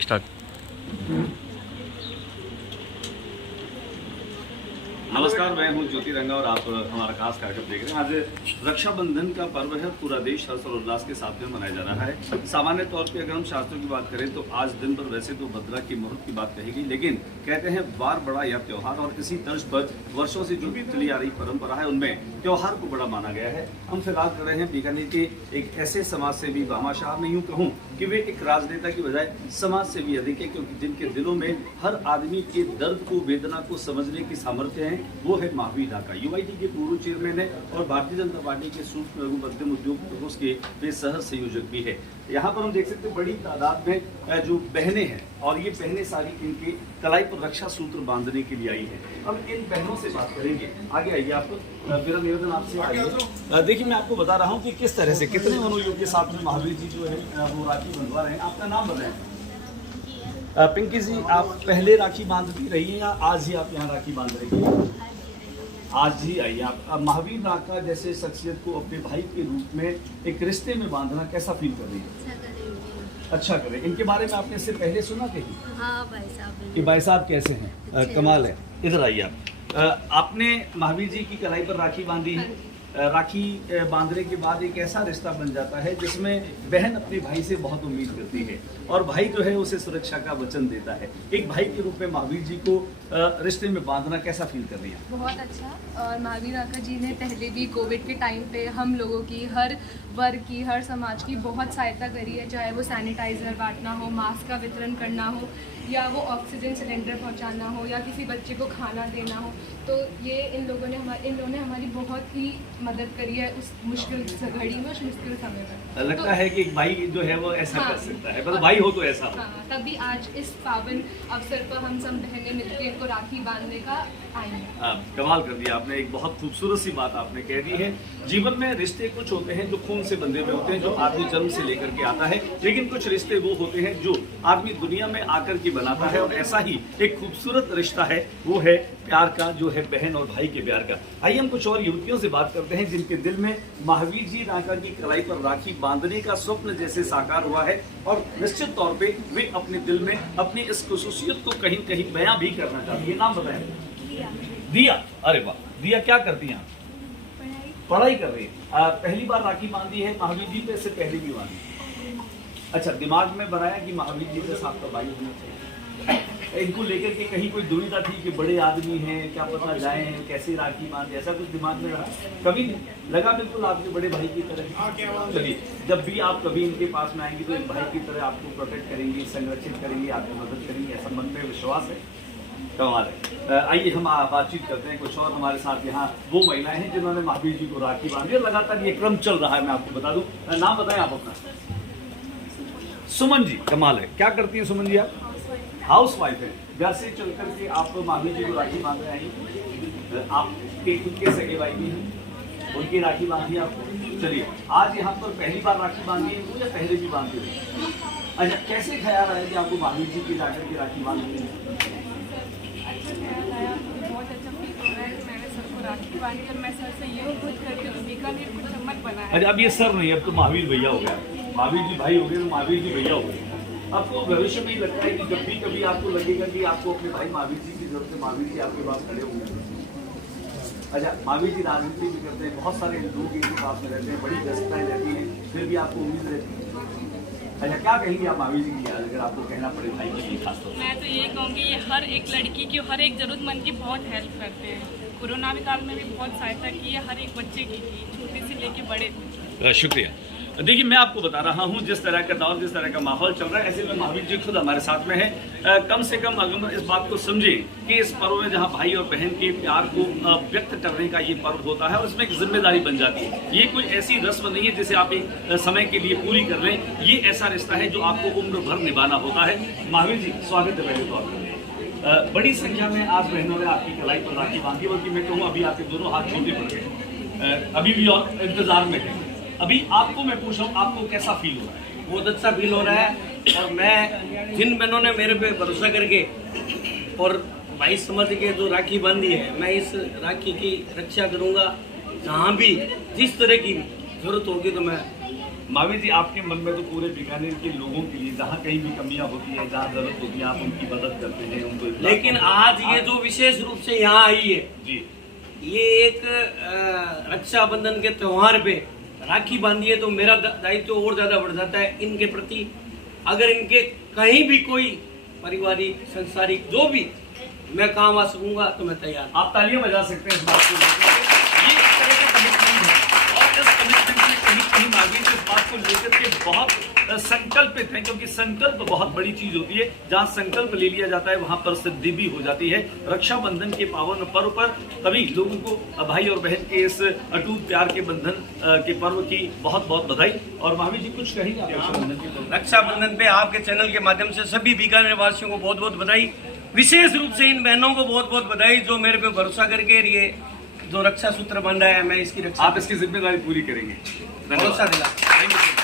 Start. नमस्कार, मैं हूं ज्योति रंगा और आप हमारा खास कार्यक्रम देख रहे हैं। आज रक्षाबंधन का पर्व है। पूरा देश हर्ष और उल्लास के साथ में मनाया जा रहा है। सामान्य तौर पे अगर हम शास्त्रों की बात करें तो आज दिन पर वैसे तो भद्रा की मुहूर्त की बात कहेगी, लेकिन कहते हैं बार बड़ा यह त्योहार, और इसी तर्ज पर वर्षों से जो चली आ रही परंपरा है उनमें त्योहार को बड़ा माना गया है। हम फिलहाल कर रहे हैं बीकानेर के एक ऐसे समाज सेवी भामाशाह, मैं यूँ कहूँ कि वे एक राजनेता की बजाय समाज सेवी अधिक है, क्योंकि जिनके दिलों में हर आदमी के दर्द को, वेदना को समझने की सामर्थ्य है, वो है महावीर ढाका। यूआईटी के पूर्व चेयरमैन है और भारतीय जनता पार्टी के सूक्ष्म लघु मध्यम उद्योग प्रकोष्ठ के वे सह संयोजक भी है। यहाँ पर हम देख सकते हैं बड़ी तादाद में जो बहनें हैं, और ये बहनें सारी इनके कलाई पर रक्षा सूत्र बांधने के लिए आई हैं। अब इन बहनों से बात करेंगे। आगे आइए आप, मेरा निवेदन आपसे आइए। देखिए, मैं आपको बता रहा हूँ कि किस तरह से कितने मनोयोग के साथ में महावीर जी जो है वो राखी बंधवा रहे हैं। आपका नाम बताएं। पिंकी जी, आप पहले राखी बांधती रही हैं या आज ही आप यहाँ राखी बांध रही हैं? आज ही आई आप। महावीर ढाका जैसे शख्सियत को अपने भाई के रूप में एक रिश्ते में बांधना कैसा फील कर रही है? अच्छा करें। इनके बारे में आपने इससे पहले सुना कहीं? हाँ भाई साहब। कि भाई साहब कैसे हैं? कमाल है। इधर आइए आप। आपने महावीर जी की कलाई पर राखी बांधी है। राखी बांधने के बाद एक ऐसा रिश्ता बन जाता है जिसमें बहन अपने भाई से बहुत उम्मीद करती है और भाई जो है उसे सुरक्षा का वचन देता है। एक भाई के रूप में महावीर जी को रिश्ते में बांधना कैसा फील कर रही है? बहुत अच्छा। और महावीर ढाका जी ने पहले भी कोविड के टाइम पे हम लोगों की, हर वर्ग की, हर समाज की बहुत सहायता करी है, चाहे वो सैनिटाइज़र बांटना हो, मास्क का वितरण करना हो, या वो ऑक्सीजन सिलेंडर पहुंचाना हो, या किसी बच्चे को खाना देना हो। तो ये इन लोगों ने हमारी बहुत ही मदद करी है उस मुश्किल घड़ी में, उस मुश्किल समय में। लगता है कि एक भाई जो है वो ऐसा कर सकता है, मतलब भाई हो तो ऐसा हो। हाँ, तभी आज इस पावन अवसर पर हम सब बहनें मिलकर इनको राखी बांधने का आई हैं। कमाल कर दिया आपने। एक बहुत खूबसूरत सी बात आपने कह दी है। जीवन में रिश्ते कुछ होते हैं जो खून से बंधे हुए होते हैं, जो आदमी जन्म से लेकर के आता है, लेकिन कुछ रिश्ते वो होते हैं जो आदमी दुनिया में आकर के बनाता है, और ऐसा ही एक खूबसूरत रिश्ता है, वो है प्यार का, जो है बहन और भाई के प्यार का। आइए हम कुछ और युवतियों से बात करते हैं जिनके दिल में महावीर जी ढाका की कलाई पर राखी बांधने का स्वप्न जैसे साकार हुआ है, और निश्चित तौर पे वे अपने दिल में अपनी इस खुसूसियत को कहीं कहीं बयां भी करना चाहती है। नाम बताएं। दिया। अरे वाह, दिया क्या करती हैं? पढ़ाई कर रही है। पहली बार राखी बांधी है महावीर जी पे, से पहले भी बांधी? अच्छा, दिमाग में बनाया कि महावीर जी के साथ तो भाई होना चाहिए। इनको लेकर के कहीं कोई दुविधा थी कि बड़े आदमी हैं, क्या पता जाए कैसे राखी बांधे, ऐसा कुछ दिमाग में रहा? कभी नहीं लगा? बिल्कुल आपके बड़े भाई की तरह। चलिए, जब भी आप कभी इनके पास में आएंगे तो एक भाई की तरह आपको प्रोटेक्ट करेंगे, संरक्षित करेंगे, आपकी मदद करेंगे, ऐसा मन में विश्वास है। कमाल है। आइए हम बातचीत करते हैं कुछ और। हमारे साथ यहाँ वो महिलाएं हैं जिन्होंने महावीर जी को राखी बांधी, और लगातार ये क्रम चल रहा है। मैं आपको बता दूं, नाम बताएं आप अपना। सुमन जी, कमाल है। क्या करती हैं सुमन जी? आप हाउस वाइफ है। घर से चल करके आप महावीर जी को राखी बांध रहे हैं। आपके खुद के सगे भाई भी हैं, उनकी राखी बांधी आपको। चलिए, आज यहाँ पर पहली बार राखी बांधी है वो या पहले भी बांधी है? अच्छा, कैसे ख्याल आया कि आपको महावीर जी की जाकर के राखी बांधनी है? बहुत अच्छा फील हो रहा है कि मैंने सबको राखी बांधी और मैं सर से ये खुद करके बीकानेर को चम्मच बना है। अच्छा, अब ये सर नहीं, अब तो महावीर भैया हो गया। महावीर जी भाई हो गए तो महावीर जी भैया हो गए। आपको भविष्य में ही लगता है कि जब भी कभी आपको लगेगा कि आपको अपने भाई महावीर जी की जरूरत है, महावीर जी आपके पास खड़े होंगे? अच्छा, महावीर जी राजनीति भी करते हैं, बहुत सारे लोग इनके पास में रहते हैं, बड़ी व्यस्तताएं रहती हैं, फिर भी आपको उम्मीद रहती है। अच्छा, क्या कहेंगे आप महावीर जी की याद अगर आपको कहना पड़े भाई के लिए खासतौर पर? मैं तो ये कहूँगी, ये हर एक लड़की की, हर एक जरूरतमंद की बहुत हेल्प करते हैं। कोरोना काल में भी बहुत सहायता की है, हर एक बच्चे की, छोटे से लेके बड़े तक। शुक्रिया। देखिए, मैं आपको बता रहा हूँ जिस तरह का दौर, जिस तरह का माहौल चल रहा है, ऐसे में महावीर जी खुद हमारे साथ में है। कम से कम अगर इस बात को समझें कि इस पर्व में जहाँ भाई और बहन के प्यार को व्यक्त करने का ये पर्व होता है, और इसमें एक जिम्मेदारी बन जाती है। ये कोई ऐसी रस्म नहीं है जिसे आप एक समय के लिए पूरी कर लें। ये ऐसा रिश्ता है जो आपको उम्र भर निभाना होता है। महावीर जी, स्वागत है पहले तौर पर। बड़ी संख्या में आज बहनों ने आपकी कलाई पर राखी बांधी, बल्कि मैं कहूँ अभी आपके दोनों हाथ छोटे पड़ गए, अभी भी और इंतजार में है। अभी आपको मैं पूछ रहा हूँ, आपको कैसा फील हो रहा है? बहुत अच्छा फील हो रहा है। और मैं, जिन बहनों ने मेरे पे भरोसा करके और भाई समझ के जो राखी बांधी है, मैं इस राखी की रक्षा करूँगा। जहाँ भी जिस तरह की जरूरत होगी तो मैं महावीर जी, आपके मन में तो पूरे बीकानेर के लोगों के लिए जहाँ कहीं भी कमियां होती है, जहाँ जरूरत होती है, आप उनकी मदद करते हैं, उनको लेकिन आज ये जो विशेष रूप से यहाँ आई है, जी, ये एक रक्षाबंधन के त्योहार पे राखी बांधी है, तो मेरा दायित्व और ज्यादा बढ़ जाता है इनके प्रति। अगर इनके कहीं भी कोई पारिवारिक संसारिक जो भी मैं काम आ सकूंगा तो मैं तैयार। आप तालियां बजा सकते हैं इस बात को लेकर के। ये एक तरह का कमिटमेंट है और इस कमिटमेंट में कहीं कहीं महावीर जी इस बात को लेकर के बहुत संकल्पित है, क्योंकि संकल्प बहुत बड़ी चीज होती है। जहाँ संकल्प ले लिया जाता है वहां पर सिद्धि भी हो जाती है। रक्षाबंधन के पावन पर्व पर सभी लोगों को भाई और बहन के इस अटूट प्यार के बंधन के पर्व की बहुत बहुत बधाई। और महावीर जी कुछ कहेंगे रक्षाबंधन के पर्व? रक्षाबंधन पे आपके चैनल के माध्यम से सभी बीकानेर वासियों को बहुत बहुत बधाई। विशेष रूप से इन बहनों को बहुत बहुत बधाई जो मेरे पे भरोसा करके ये जो रक्षा सूत्र बन रहा है, मैं इसकी रक्षा, आप इसकी जिम्मेदारी पूरी करेंगे। भरोसा दिला। Thank you.